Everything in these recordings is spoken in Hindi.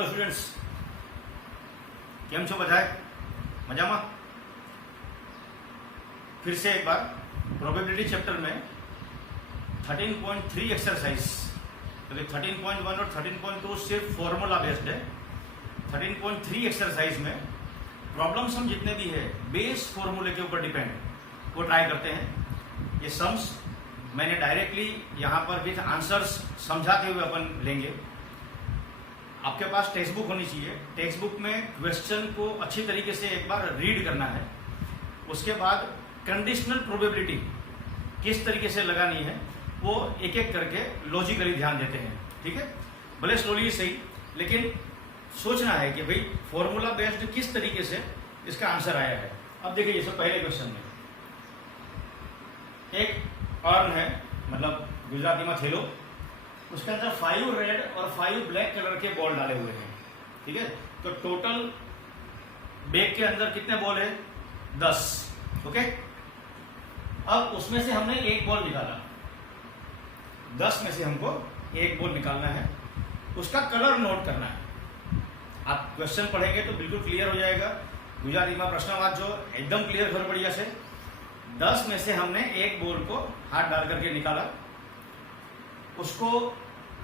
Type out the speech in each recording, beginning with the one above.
हेलो स्टूडेंट्स, કેમ છો બધાએ? મજામાં? फिर से एक बार प्रोबेबिलिटी चैप्टर में 13.3 एक्सरसाइज, क्योंकि 13.1 और 13.2 सिर्फ फॉर्मूला बेस्ड है। 13.3 एक्सरसाइज में प्रॉब्लम्स हम जितने भी है बेस फॉर्मूले के ऊपर डिपेंड वो ट्राई करते हैं। ये सम्स मैंने डायरेक्टली यहाँ पर विथ आंसर्स समझाते हुए अपन लेंगे। आपके पास टेक्स्ट बुक होनी चाहिए। टेक्स्ट बुक में क्वेश्चन को अच्छी तरीके से एक बार रीड करना है। उसके बाद कंडीशनल प्रोबेबिलिटी किस तरीके से लगानी है वो एक एक करके लॉजिकली ध्यान देते हैं। ठीक है, भले स्लोली सही, लेकिन सोचना है कि भाई फॉर्मूला बेस्ड किस तरीके से इसका आंसर आया है। अब देखिए, जैसे पहले क्वेश्चन में एक अर्न है, मतलब गुजराती में थैलो, उसके अंदर 5 रेड और 5 ब्लैक कलर के बॉल डाले हुए हैं। ठीक है, तो टोटल बैग के अंदर कितने बॉल है? 10। ओके, अब उसमें से हमने एक बॉल निकाला। 10 में से हमको एक बॉल निकालना है, उसका कलर नोट करना है। आप क्वेश्चन पढ़ेंगे तो बिल्कुल क्लियर हो जाएगा। गुजराती में प्रश्नवाद जो एकदम क्लियर घर बढ़िया से 10 में से हमने एक बॉल को हाथ डाल करके निकाला, उसको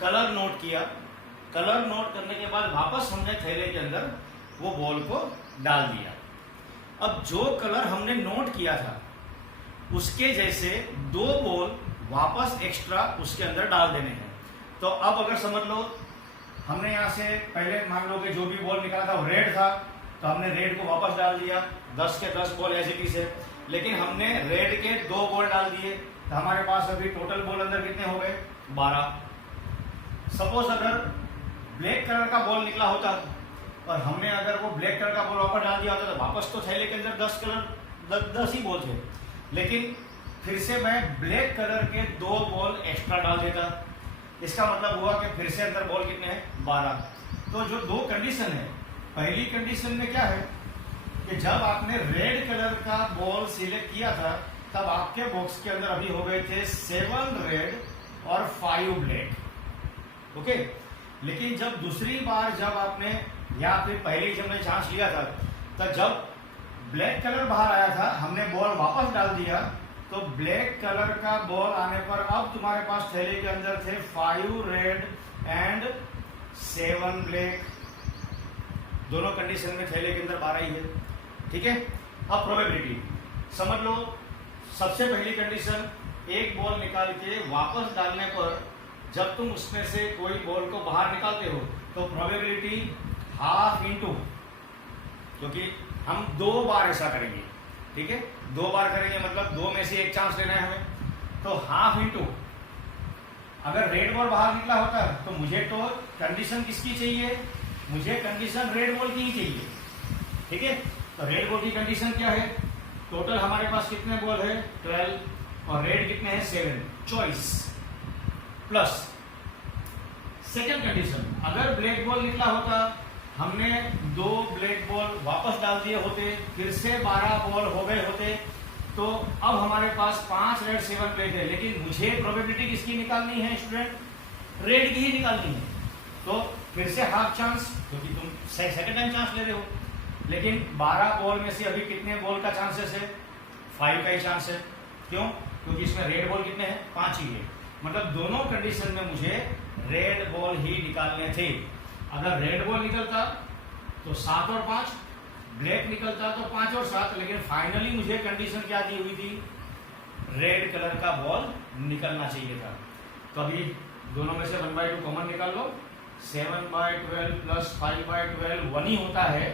कलर नोट किया। कलर नोट करने के बाद वापस हमने थैले के अंदर वो बॉल को डाल दिया। अब जो कलर हमने नोट किया था उसके जैसे 2 बॉल वापस एक्स्ट्रा उसके अंदर डाल देने हैं। तो अब अगर समझ लो, हमने यहां से पहले मान लो कि जो भी बॉल निकाला था वो रेड था, तो हमने रेड को वापस डाल दिया। 10 के 10 बॉल एज इट इज है, लेकिन हमने रेड के 2 बॉल डाल दिए, तो हमारे पास अभी टोटल बॉल अंदर कितने हो गए? 12। सपोज अगर ब्लैक कलर का बॉल निकला होता और हमने अगर वो ब्लैक कलर का बॉल वापस डाल दिया होता तो वापस तो थैले के अंदर 10 ही बॉल थे, लेकिन फिर से मैं ब्लैक कलर के 2 बॉल एक्स्ट्रा डाल देता। इसका मतलब हुआ कि फिर से अंदर बॉल कितने हैं? 12। तो जो 2 कंडीशन है, पहली कंडीशन में क्या है कि जब आपने रेड कलर का बॉल सिलेक्ट किया था तब आपके बॉक्स के अंदर अभी हो गए थे 7 रेड और 5 ब्लैक। ओके, लेकिन जब दूसरी बार जब आपने या फिर पहले जब मैंने चांस लिया था तो जब ब्लैक कलर बाहर आया था हमने बॉल वापस डाल दिया, तो ब्लैक कलर का बॉल आने पर अब तुम्हारे पास थैले के अंदर थे 5 रेड एंड 7 ब्लैक। दोनों कंडीशन में थैले के अंदर 12 ही है। ठीक है, अब प्रोबेबिलिटी समझ लो। सबसे पहली कंडीशन, एक बॉल निकाल के वापस डालने पर जब तुम उसमें से कोई बॉल को बाहर निकालते हो तो प्रोबेबिलिटी हाफ इंटू, क्योंकि हम 2 बार ऐसा करेंगे। ठीक है, 2 बार करेंगे मतलब 2 में से एक चांस लेना है हमें, तो हाफ इंटू। अगर रेड बॉल बाहर निकला होता तो मुझे तो कंडीशन किसकी चाहिए? मुझे कंडीशन रेड बॉल की ही चाहिए। ठीक है, तो रेड बॉल की कंडीशन क्या है? टोटल हमारे पास कितने बॉल है? 12 और रेड कितने हैं? 7। चॉइस प्लस सेकेंड कंडीशन, अगर ब्लैक बॉल निकला होता, हमने 2 ब्लैक बॉल वापस डाल दिए होते, फिर से 12 बॉल हो गए होते, तो अब हमारे पास 5 रेड 7 ब्लैक है। लेकिन मुझे प्रोबेबिलिटी किसकी निकालनी है स्टूडेंट? रेड की ही निकालनी है। तो फिर से हाफ चांस, क्योंकि तुम सेकेंड टाइम चांस ले रहे हो, लेकिन 12 बॉल में से अभी कितने बॉल का चांसेस है? 5 का ही चांस है। क्यों? क्योंकि इसमें रेड बॉल कितने हैं? 5 ही है। मतलब दोनों कंडीशन में मुझे रेड बॉल ही निकालने थे। अगर रेड बॉल निकलता तो 7 और 5, ब्लैक निकलता तो 5 और 7, लेकिन फाइनली मुझे कंडीशन क्या दी हुई थी? रेड कलर का बॉल निकलना चाहिए था। तो अभी दोनों में से 1/2 कॉमन निकाल लो। 7/12 प्लस 5/12 1 ही होता है,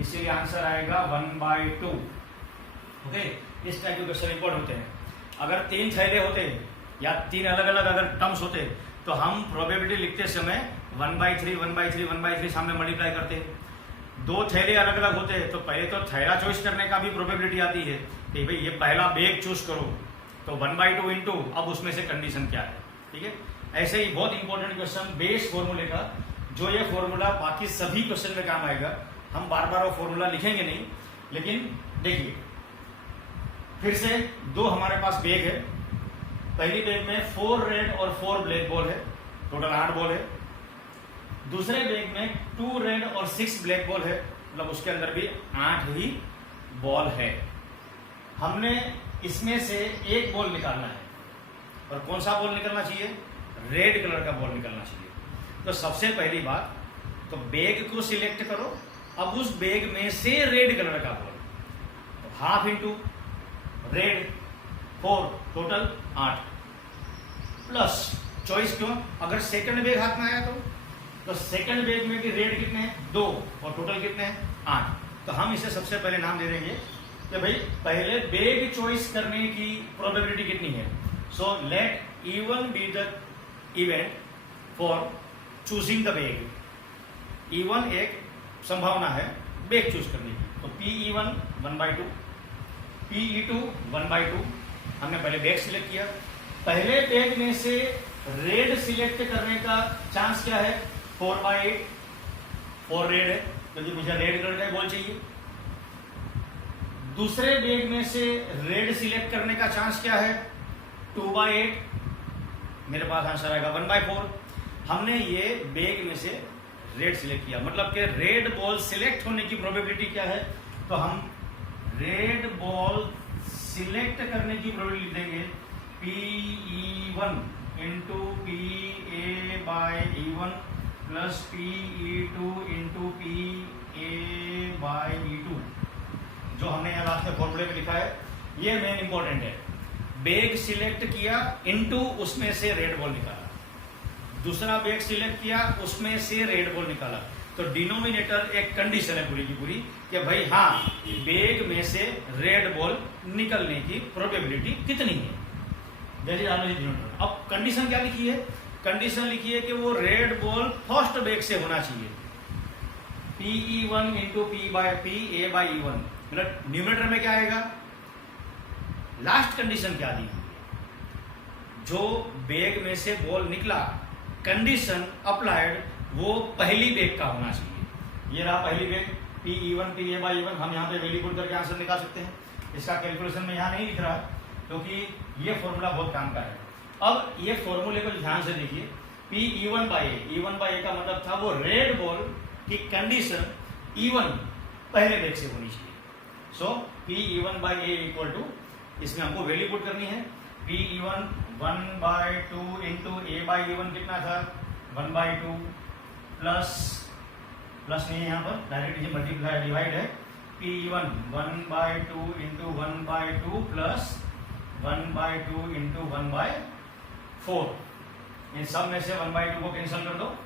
इसीलिए आंसर आएगा 1/2। ओके, इस टाइप के क्वेश्चन इंपॉर्टेंट होते हैं। अगर 3 थैले होते या 3 अलग अलग अगर टर्म्स होते तो हम प्रोबेबिलिटी लिखते समय 1/3 1/3 1/3 सामने मल्टीप्लाई करते। 2 थैले अलग अलग होते तो पहले तो थैला चॉइस करने का भी प्रोबेबिलिटी आती है कि भाई ये पहला बैग चूज करो, तो 1/2 इंटू अब उसमें से कंडीशन क्या है। ठीक है, ऐसे ही बहुत इंपॉर्टेंट क्वेश्चन बेस फॉर्मूले का, जो ये फॉर्मूला बाकी सभी क्वेश्चन में काम आएगा। हम बार बार वो फॉर्मूला लिखेंगे नहीं, लेकिन देखिए फिर से 2 हमारे पास बैग है। पहली बैग में 4 रेड और 4 ब्लैक बॉल है, टोटल 8 बॉल है। दूसरे बैग में 2 रेड और 6 ब्लैक बॉल है, मतलब उसके अंदर भी 8 ही बॉल है। हमने इसमें से एक बॉल निकालना है, और कौन सा बॉल निकलना चाहिए? रेड कलर का बॉल निकलना चाहिए। तो सबसे पहली बात, तो बैग को सिलेक्ट करो, अब उस बैग में से रेड कलर का बॉल, तो half into red 4, total 8 plus choice क्यों? अगर सेकंड बैग हाथ में आया तो सेकंड बैग में भी रेड कितने हैं? 2, और टोटल कितने हैं? 8। तो हम इसे सबसे पहले नाम दे देंगे कि भाई पहले बैग चॉइस करने की प्रोबेबिलिटी कितनी है। So let E1 be the event for choosing the bag. E1 एक संभावना है बैग चूज करने की, तो PE1 1/2, PE2 1/2। हमने पहले बैग सिलेक्ट किया, पहले बैग में से रेड सिलेक्ट करने का चांस क्या है? 4/8, 4 रेड है, क्योंकि मुझे रेड कलर का बॉल चाहिए। दूसरे बैग में से रेड सिलेक्ट करने का चांस क्या है? 2/8, मेरे पास आंसर आएगा 1/4। हमने ये बैग में से रेड सिलेक्ट किया, मतलब कि रेड बॉल सिलेक्ट होने की प्रोबेबिलिटी क्या है? तो हम रेड बॉल सिलेक्ट करने की प्रोबेबिलिटी देंगे PE1 into PA/E1 plus PE2 into PA/E2, जो हमने यहाँ लास्ट में फॉर्मूले में लिखा है। ये मेन इंपॉर्टेंट है। बैग सिलेक्ट किया, इंटू उसमें से रेड बॉल निकाला, दूसरा बैग सिलेक्ट किया, उसमें से रेड बॉल निकाला। तो डिनोमिनेटर एक कंडीशन है पूरी की पूरी कि भाई हाँ, बैग में से रेड बॉल निकलने की प्रोबेबिलिटी कितनी है। जैसे डिनोमिनेटर, अब कंडीशन क्या लिखी है? कंडीशन लिखी है कि वो रेड बॉल फर्स्ट बैग से होना चाहिए। PE1 इंटू PA/E1, मतलब न्यूमरेटर में क्या आएगा? लास्ट कंडीशन क्या दी? जो बैग में से बॉल निकला, कंडीशन अप्लाइड, वो पहली बैग का होना चाहिए। ये रहा पहली बैग, PE1 PA/E1। हम यहाँ पे वैल्यू पुट करके आंसर निकाल सकते हैं। इसका कैलकुलेशन में यहाँ नहीं लिख रहा, क्योंकि ये फॉर्मूला बहुत काम का है। अब ये फॉर्मूले को ध्यान से देखिए, E1/A का मतलब था वो रेड बॉल की कंडीशन E1 पहले बैग से होनी चाहिए। सो PE1/A इक्वल टू, इसमें हमको वैल्यू पुट करनी है। PE1 1/2 इंटू A/E1 कितना था? 1/2 प्लस नहीं है यहाँ पर, डायरेक्ट ये मल्टीप्लाई डिवाइड है। PE1 1/2 into 1/2 plus 1/2 into 1/4। इन सब में से 1/2 को कैंसिल कर दो,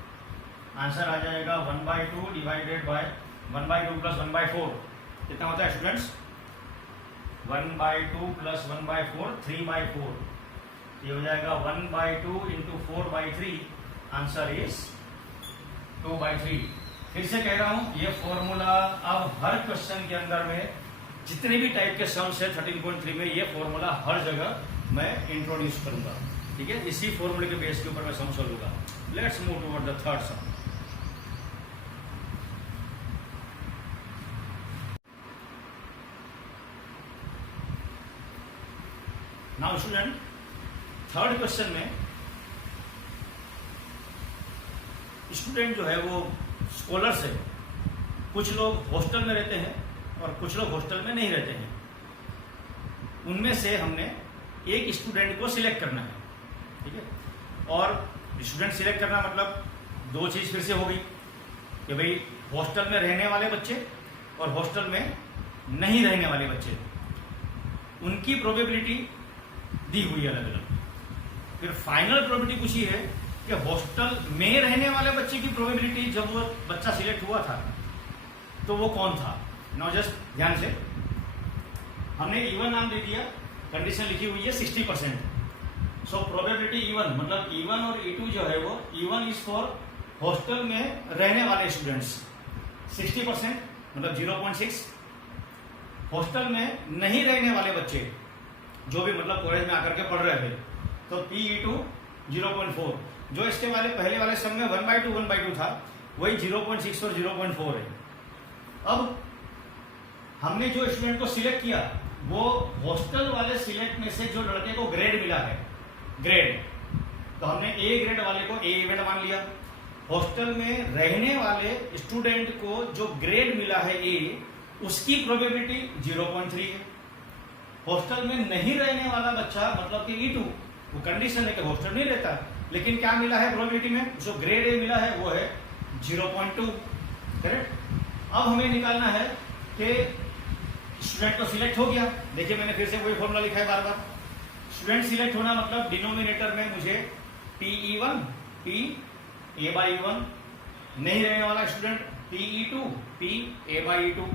आंसर आ जाएगा 1/2 डिवाइडेड बाय 1/2 प्लस 1/4 कितना होता है स्टूडेंट्स? 1/2 प्लस 1/4 3/4। ये हो जाएगा 1/2 इंटू 4/3, आंसर इज 2/3। फिर से कह रहा हूं, ये फॉर्मूला अब हर क्वेश्चन के अंदर में जितने भी टाइप के सम्स है 13.3 में, ये फॉर्मूला हर जगह मैं इंट्रोड्यूस करूंगा। ठीक है, इसी फॉर्मूले के बेस के ऊपर मैं सम सॉल्व करूंगा। Let's move toward the third some. Now student, third question में स्टूडेंट जो है वो स्कॉलर्स है। कुछ लोग हॉस्टल में रहते हैं और कुछ लोग हॉस्टल में नहीं रहते हैं। उनमें से हमने एक स्टूडेंट को सिलेक्ट करना है। ठीक है, और स्टूडेंट सिलेक्ट करना मतलब दो चीज फिर से हो गई कि भाई हॉस्टल में रहने वाले बच्चे और हॉस्टल में नहीं रहने वाले बच्चे, उनकी प्रोबेबिलिटी दी हुई है अलग अलग। फिर फाइनल प्रोबेबिलिटी पूछी है कि हॉस्टल में रहने वाले बच्चे की प्रोबेबिलिटी जब वो बच्चा सिलेक्ट हुआ था तो वो कौन था। नाउ जस्ट ध्यान से, हमने E1 नाम दे दिया, कंडीशन लिखी हुई है 60%। सो प्रोबेबिलिटी E1 मतलब E1 और E2 जो है वो E1 इज फॉर हॉस्टल में रहने वाले स्टूडेंट्स 60% मतलब 0.6। हॉस्टल में नहीं रहने वाले बच्चे जो भी मतलब कॉलेज में आकर के पढ़ रहे थे तो PE2 0.4। जो इसके वाले पहले वाले सम में 1/2 था वही 0.6 और 0.4 है। अब हमने जो स्टूडेंट को सिलेक्ट किया वो हॉस्टल वाले सिलेक्ट में से जो लड़के को ग्रेड मिला है, ग्रेड, तो हमने A ग्रेड वाले को A इवेंट मान लिया, हॉस्टल में रहने वाले स्टूडेंट को जो ग्रेड मिला है ए, उसकी प्रोबेबिलिटी 0.3 है। हॉस्टल में नहीं रहने वाला बच्चा मतलब कि E2, वो कंडीशन है कि हॉस्टल नहीं रहता, लेकिन क्या मिला है प्रोबेबिलिटी में, जो ग्रेड ए मिला है वो है 0.2। करेक्ट। अब हमें निकालना है कि स्टूडेंट तो सिलेक्ट हो गया। देखिए मैंने फिर से वही फॉर्मूला लिखा है बार बार। स्टूडेंट सिलेक्ट होना मतलब डिनोमिनेटर में मुझे PE1 P A/E1, नहीं रहने वाला स्टूडेंट PE2 P A/E2,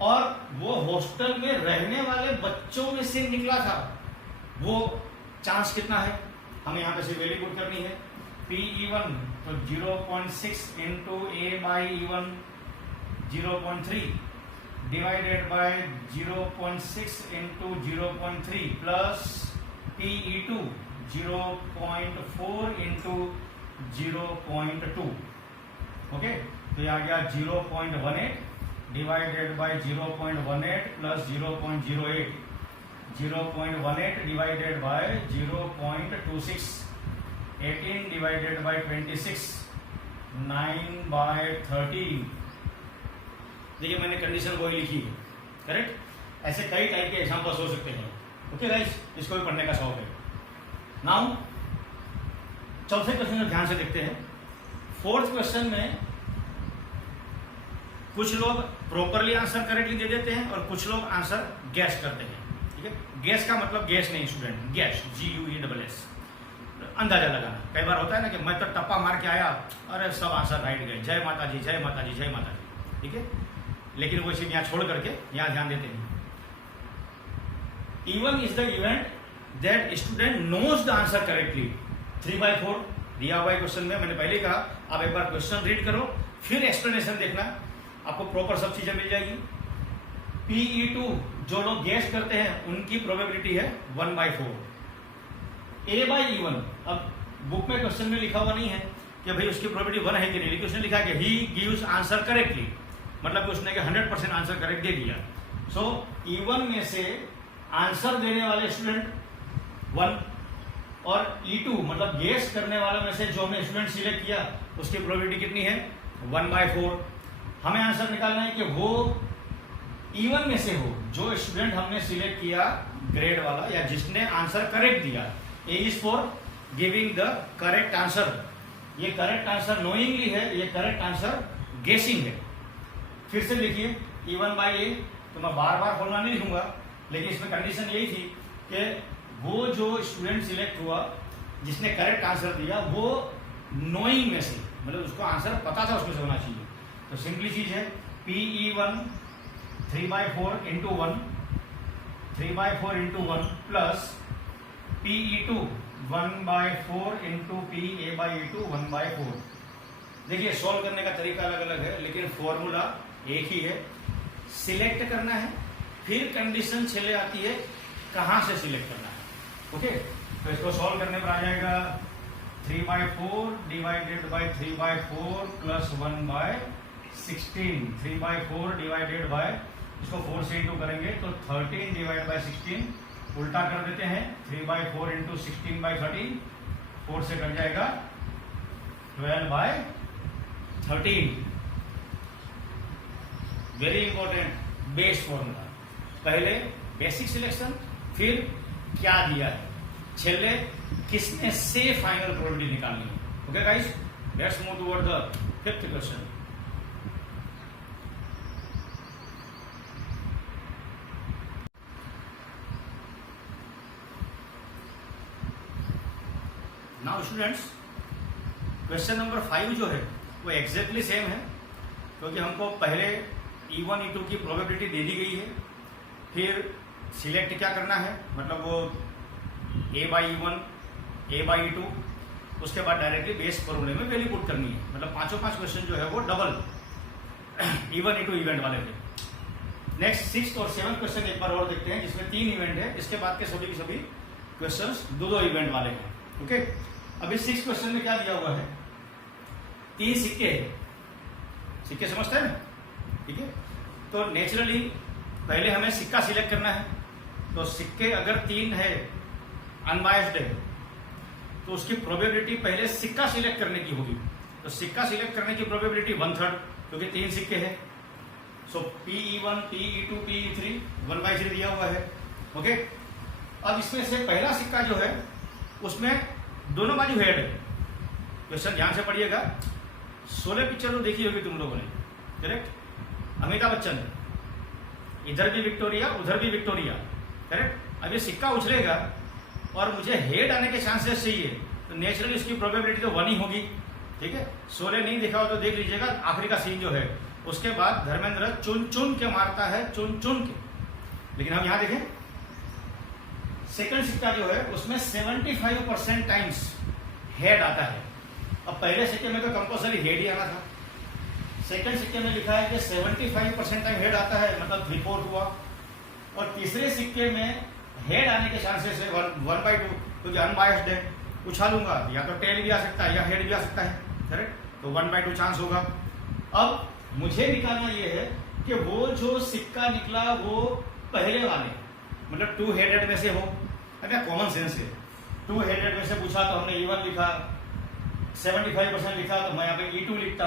और वो हॉस्टल में रहने वाले बच्चों में से निकला था, वो चांस कितना है हमें यहाँ पे से वैल्यू पुट करनी है। PE1 तो 0.6 into A/E1 0.3 divided by 0.6 into 0.3 plus PE2 0.4 into 0.2। Okay, तो ये आ गया 0.18 divided by 0.18 plus 0.08, 0.18 divided by 0.26, 18 divided by 26, 9/13। देखिए मैंने कंडीशन वही लिखी है। करेक्ट। ऐसे कई टाइप के एग्जांपल्स हो सकते हैं। ओके गाइस, इसको भी पढ़ने का शौक है। नाउ चौथे क्वेश्चन को ध्यान से देखते हैं। फोर्थ क्वेश्चन में कुछ लोग प्रॉपरली आंसर करेक्टली दे देते हैं और कुछ लोग आंसर गैस करते हैं। ठीक है, गैस का मतलब गैस नहीं स्टूडेंट, गैस GUESS, अंदाजा लगाना। कई बार होता है ना कि मैं तो टप्पा मार के आया, अरे सब आंसर राइट गए, जय माता जी जय माता जी जय माता जी। ठीक है, लेकिन वो चीज यहाँ छोड़ करके यहाँ ध्यान देते हैं। Even is the event that student knows the answer correctly. 3/4 दिया हुआ क्वेश्चन में, मैंने पहले कहा आप एक बार क्वेश्चन रीड करो फिर एक्सप्लेनेशन देखना, आपको प्रॉपर सब चीजें मिल जाएगी। PE2 जो लोग गेस करते हैं उनकी प्रोबेबिलिटी है 1/4। A/E1, अब बुक में क्वेश्चन में लिखा हुआ नहीं है कि भाई उसकी प्रोबेबिलिटी 1 है कि नहीं, लेकिन उसने लिखा कि ही गिव्स आंसर करेक्टली, मतलब कि उसने 100% आंसर करेक्ट दे दिया। सो E1 में से आंसर देने वाले स्टूडेंट 1, और E2 मतलब गेस करने वालों में से जो हमने स्टूडेंट सिलेक्ट किया उसकी प्रोबेबिलिटी कितनी है 1/4। हमें आंसर निकालना है कि वो E1 में से हो जो स्टूडेंट हमने सिलेक्ट किया ग्रेड वाला या जिसने आंसर करेक्ट दिया। A is for giving the correct answer. ये करेक्ट आंसर नोइंगली है, ये करेक्ट आंसर गेसिंग है। फिर से लिखिए E1/A, तो मैं बार बार फॉर्मूला नहीं लिखूंगा, लेकिन इसमें कंडीशन यही थी कि वो जो स्टूडेंट सिलेक्ट हुआ जिसने करेक्ट आंसर दिया वो नोइंग में से, मतलब उसको आंसर पता था उसमें से होना चाहिए। तो सिंपली चीज है PE1 3/4 into 1, 3/4 into 1 plus PE2 1/4 into PA/E2 1/4। देखिए सॉल्व करने का तरीका अलग अलग है, लेकिन फॉर्मूला एक ही है। सिलेक्ट करना है, फिर कंडीशन चले आती है कहां से सिलेक्ट करना है। ओके, तो इसको सॉल्व करने पर आ जाएगा 3/4 divided by 3/4 plus 1/16, 3/4 divided by, इसको 4 से इंटू करेंगे तो 13 डिवाइड बाय 16, उल्टा कर देते हैं 3/4 इंटू 16/13, 4 से कट जाएगा 12/13। वेरी इंपॉर्टेंट बेस फॉर्मूला, पहले बेसिक सिलेक्शन, फिर क्या दिया है, छेले किसने से फाइनल प्रोबेबिलिटी निकालनी है। Okay guys, let's move toward the fifth question. Now students, question number 5 जो है वो एग्जैक्टली सेम है, क्योंकि हमको पहले E1 E2 की प्रोबेबिलिटी दे दी गई है, फिर सिलेक्ट क्या करना है, मतलब वो A/E1 A/E2, उसके बाद डायरेक्टली बेस फॉर्मूले में वैल्यू पुट करनी है। मतलब पांचों क्वेश्चन जो है वो डबल E1 E2 इवेंट वाले थे। नेक्स्ट 6th और 7th क्वेश्चन एक बार और देखते हैं, जिसमें 3 इवेंट है। इसके बाद के सभी क्वेश्चंस 2-2 इवेंट वाले हैं। ओके, अभी 6th क्वेश्चन में क्या दिया हुआ है, 3 सिक्के हैं। सिक्के समझते हैं ना, ठीक है। तो नेचुरली पहले हमें सिक्का सिलेक्ट करना है, तो सिक्के अगर 3 है अनबायस्ड है तो उसकी प्रोबेबिलिटी पहले सिक्का सिलेक्ट करने की होगी। तो तो सिक्का सिलेक्ट करने की प्रोबेबिलिटी 1/3, क्योंकि 3 सिक्के हैं। सो PE1, PE2, PE3 1/3 दिया हुआ है। ओके, अब इसमें से पहला सिक्का जो है उसमें दोनों बाजू हेड है। क्वेश्चन ध्यान से पढ़िएगा। 16 पिक्चर तो देखी होगी तुम लोगों ने, करेक्ट। अमिताभ बच्चन, इधर भी विक्टोरिया उधर भी विक्टोरिया, करेक्ट। अब ये सिक्का उछलेगा और मुझे हेड आने के चांसेस चाहिए, तो नेचुरली उसकी प्रोबेबिलिटी तो 1 ही होगी, ठीक है। 16 नहीं दिखा हो तो देख लीजिएगा आखिरी का सीन जो है। उसके बाद धर्मेंद्र चुन चुन के मारता है, चुन चुन के। लेकिन हम यहां देखें, सेकंड सिक्का जो है उसमें 75% टाइम्स हेड आता है। अब पहले सिक्के में तो कंपल्सरी हेड ही आना था, सेकंड सिक्के में लिखा है कि 75% टाइम हेड आता है, मतलब 3/4 हुआ। और तीसरे सिक्के में हेड आने के चांसेस है 1/2, क्योंकि अनबायस्ड है। उछालूंगा या तो टेल भी आ सकता है या हेड भी आ सकता है, करेक्ट। तो 1/2 चांस होगा। अब मुझे निकालना ये है कि वो जो सिक्का निकला वो पहले वाले, मतलब 2 हेडेड में से हो। अगर कॉमन सेंस है, 2 हेडेड में से पूछा तो हमने E1 लिखा, 75% लिखा तो मैं यहाँ पे E2 लिखता,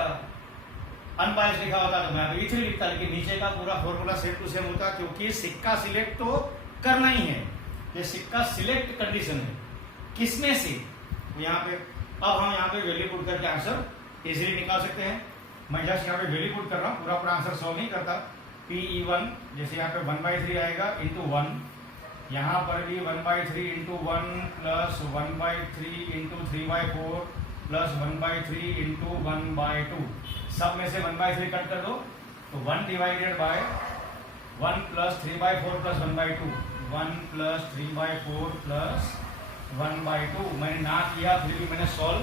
अनबायस्ड लिखा होता तो मैं यहाँ पे E3 लिखता। लेकिन नीचे का पूरा फॉर्मूला सेम टू सेम होता, क्योंकि सिक्का सिलेक्ट तो करना ही है। ये सिक्का सिलेक्ट कंडीशन है, किसमें से यहाँ पे। अब हम यहाँ पे वैल्यू पुट करके आंसर इजीली निकाल सकते हैं। मैं जस्ट यहाँ पे वैल्यू पुट कर रहा हूँ, पूरा आंसर सॉल्व नहीं करता। PE1 जैसे यहाँ पे 1/3 आएगा इंटू 1, यहाँ पर भी 1/3 into 1 plus 1/3 into 3/4 plus 1/3 into 1/2। सब में से 1/3 कट कर दो तो 1 divided by 1 plus 3/4 plus 1/2, 1 plus 3/4 plus 1/2। मैंने ना किया फिर भी मैंने सॉल्व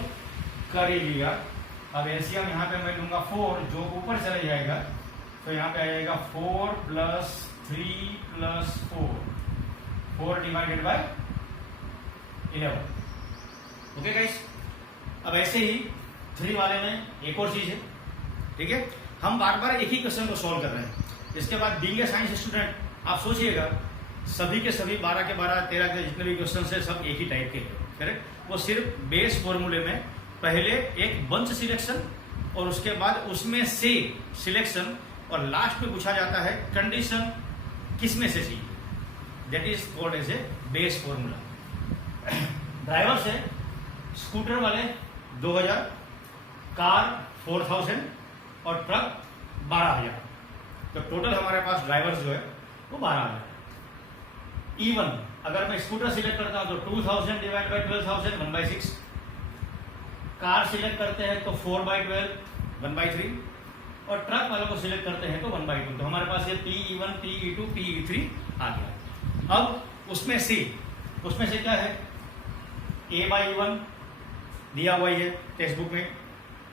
कर ही लिया। अब एलसीएम यहाँ पे मैं लूंगा 4, जो ऊपर चले जाएगा तो यहाँ पे आएगा 4 plus 3 plus 4 divided by 11। Okay guys, अब ऐसे ही 3 वाले में एक और चीज है, ठीक है। हम बार बार एक ही क्वेश्चन को सॉल्व कर रहे हैं। इसके बाद बीइंग ए साइंस स्टूडेंट, आप सोचिएगा सभी के सभी 12 के 12, 13 के जितने भी क्वेश्चन है सब एक ही टाइप के हैं, करेक्ट। वो सिर्फ बेस फॉर्मूले में पहले एक बंच सिलेक्शन और उसके बाद उसमें से सिलेक्शन और लास्ट में पूछा जाता है कंडीशन किसमें से चाहिए, that is called as a base formula. Driver से स्कूटर वाले 2000, कार 4000 और ट्रक 12000। तो टोटल हमारे पास ड्राइवर्स जो है वो 12000। E1 अगर मैं स्कूटर सिलेक्ट करता हूं तो 2000 डिवाइड बाय 12000 1/6। कार सिलेक्ट करते हैं तो 4/12 1/3 और ट्रक वालों को सिलेक्ट करते हैं तो 1/2। तो हमारे पास ये PE1, PE2, PE3 आ गया। अब उसमें से क्या है, A/E1 दिया हुआ है टेक्स्ट बुक में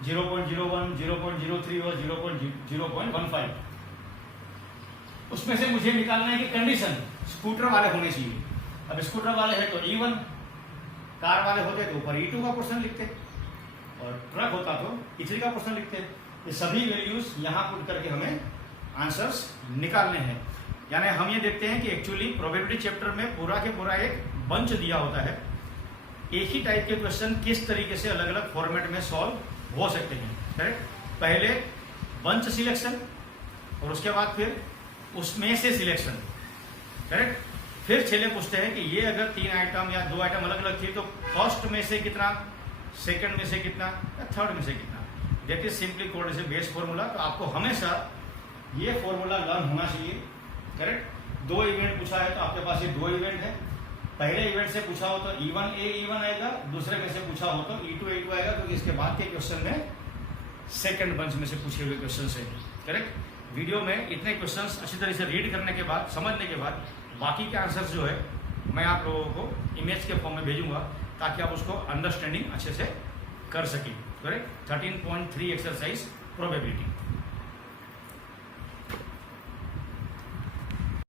0.01, 0.03 और 0.15। उसमें से मुझे निकालना है कि कंडीशन स्कूटर वाले होने चाहिए। अब स्कूटर वाले हैं तो E1, कार वाले होते तो ऊपर E2 का पोर्शन लिखते और ट्रक होता तो E3 का पोर्शन लिखते। ये सभी वैल्यूज यहाँ पुट करके हमें आंसर्स निकालने हैं। यानी हम ये देखते हैं कि एक्चुअली प्रोबेबिलिटी चैप्टर में पूरा के पूरा एक बंच दिया होता है। एक ही टाइप के क्वेश्चन किस तरीके से अलग अलग फॉर्मेट में सॉल्व हो सकते हैं, करेक्ट। पहले बंच सिलेक्शन और उसके बाद फिर उसमें से सिलेक्शन, करेक्ट। फिर चले पूछते हैं कि ये अगर 3 आइटम या 2 आइटम अलग अलग थी तो फर्स्ट में से कितना, सेकंड में से कितना या थर्ड में से कितना। That is simply called as a base formula. तो आपको हमेशा ये फॉर्मूला लर्न होना चाहिए, करेक्ट। 2 इवेंट पूछा है तो आपके पास ये 2 इवेंट है। पहले इवेंट से पूछा हो तो E1 आएगा, दूसरे में से पूछा हो तो E2 आएगा, क्योंकि इसके बाद के क्वेश्चन में सेकंड बंच में से पूछे हुए क्वेश्चन है, करेक्ट। वीडियो में इतने क्वेश्चंस अच्छी तरह से रीड करने के बाद, समझने के बाद बाकी के आंसर्स जो है मैं आप लोगों को इमेज के फॉर्म में भेजूंगा ताकि आप उसको अंडरस्टैंडिंग अच्छे से कर सकें, करेक्ट। 13.3 exercise probability.